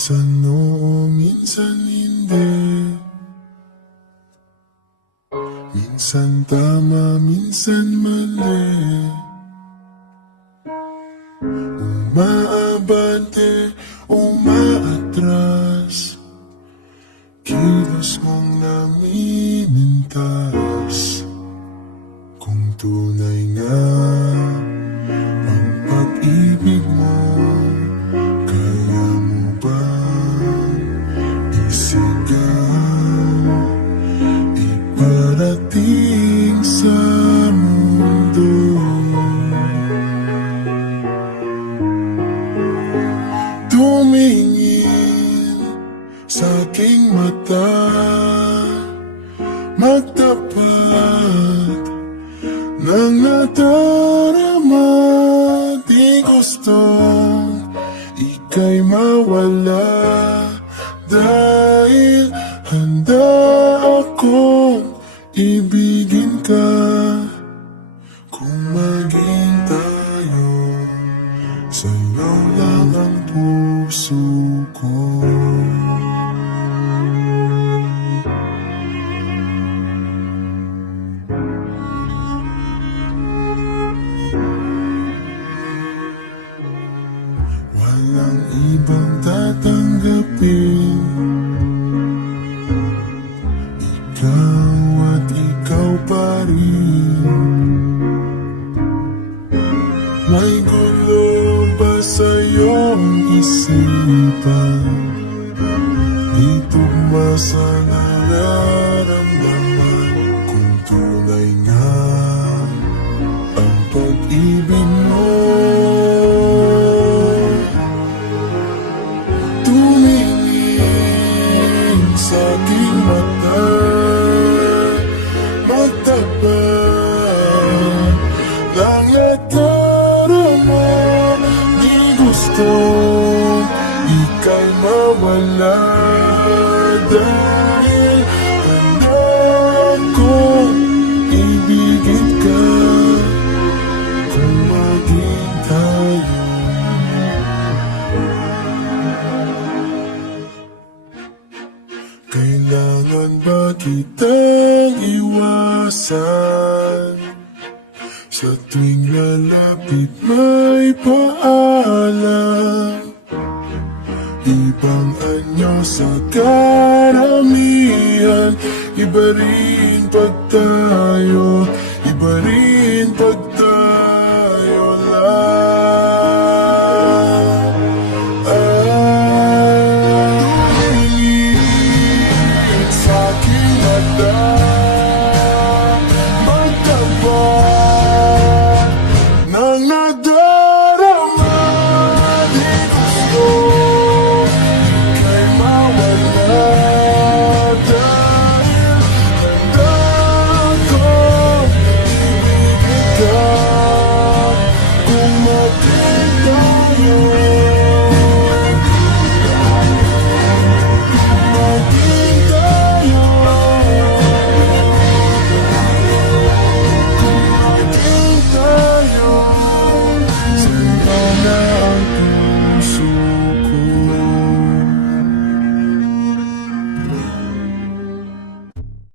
Minsan oo, minsan hindi. Minsan tama, minsan mali. Umaabante, umaatras, kilos mong namimintas. Kung tunay nga ang pag-ibig mo, kaya mo bang isigaw, iparating sa mundo? Tumingin sa aking mata, magtapat ng nadarama. Di gustong ika'y mawala, dahil handa akong ibigin ka. Kung maging tayo, sa'yo lang ang puso ko. Walang ibang tatanggapin, ikaw at ikaw pa rin. May gulo ba sa iyong isipan? Di tugma sa nararamdaman. Kung tunay nga ang pag-ibig mo, tumingin sa aking mata, magtapat ng nadarama. Di gustong ika'y mawala, dahil handa akong ibigin ka. Kung maging tayo, kailangan ba kitang iwasan? Sa tuwing lalapit may paalam, ibang anyo sa karamihan. Iba rin pag tayo, iba rin pag